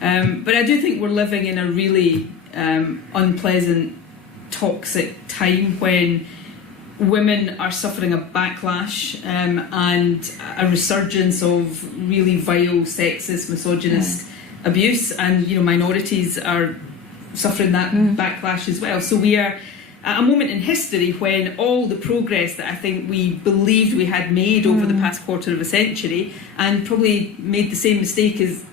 But I do think we're living in a really unpleasant, toxic time when women are suffering a backlash and a resurgence of really vile, sexist, misogynist abuse, and minorities are suffering that backlash as well. So we are at a moment in history when all the progress that I think we believed we had made over the past quarter of a century, and probably made the same mistake as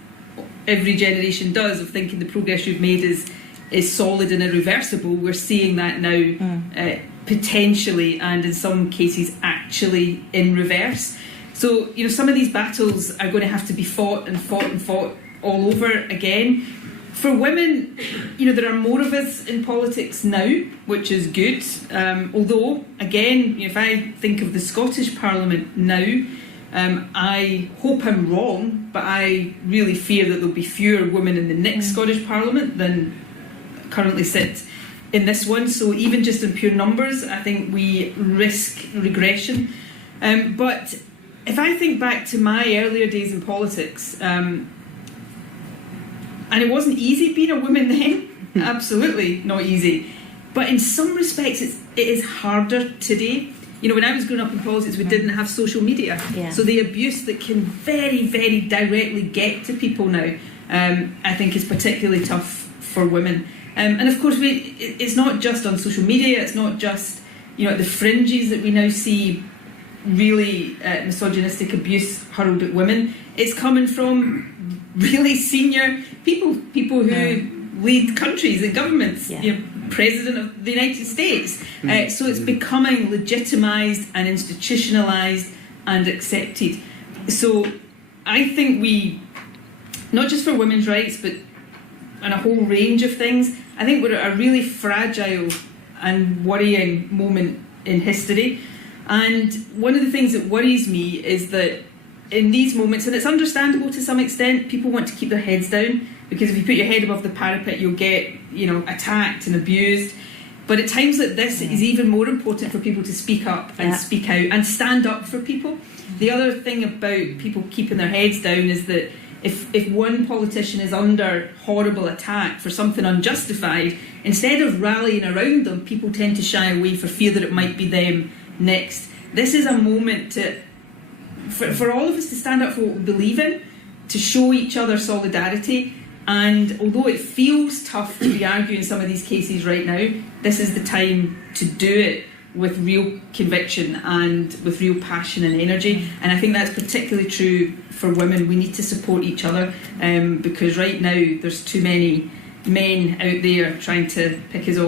every generation does of thinking the progress you've made is solid and irreversible, we're seeing that now potentially, and in some cases actually, in reverse. So some of these battles are going to have to be fought and fought and fought all over again. For women, there are more of us in politics now, which is good. Although, again, if I think of the Scottish Parliament now, I hope I'm wrong, but I really fear that there'll be fewer women in the next Scottish Parliament than currently sit in this one. So even just in pure numbers, I think we risk regression. But if I think back to my earlier days in politics, and it wasn't easy being a woman then, absolutely not easy. But in some respects, it is harder today. When I was growing up in politics, we didn't have social media. Yeah. So the abuse that can very, very directly get to people now, I think is particularly tough for women. And of course, it's not just on social media, it's not just at the fringes that we now see really misogynistic abuse hurled at women. It's coming from really senior people who lead countries and governments, President of the United States. So it's becoming legitimised and institutionalised and accepted. So I think we, not just for women's rights, but on a whole range of things, I think we're at a really fragile and worrying moment in history. And one of the things that worries me is that in these moments, and it's understandable to some extent, people want to keep their heads down, because if you put your head above the parapet, you'll get, attacked and abused. But at times like this, it is even more important for people to speak up and speak out and stand up for people. The other thing about people keeping their heads down is that if one politician is under horrible attack for something unjustified, instead of rallying around them, people tend to shy away for fear that it might be them next. This is a moment for all of us to stand up for what we believe in, to show each other solidarity. And although it feels tough to be arguing some of these cases right now, this is the time to do it with real conviction and with real passion and energy. And I think that's particularly true for women. We need to support each other, because right now there's too many men out there trying to pick us off.